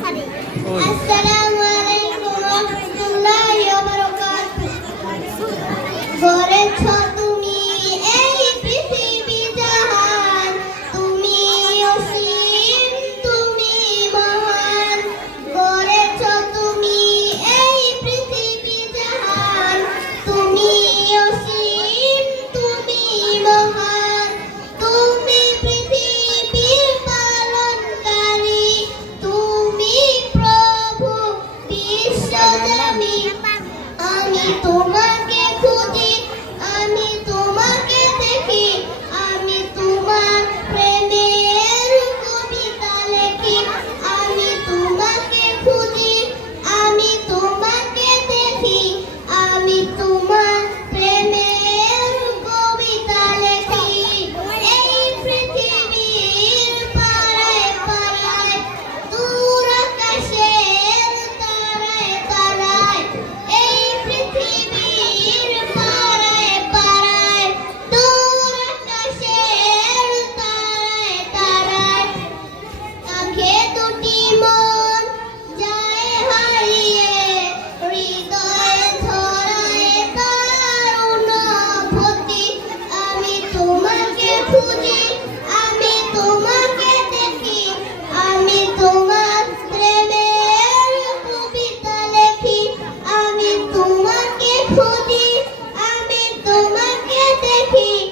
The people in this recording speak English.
আসসালামু আমি তোমাকে দেখি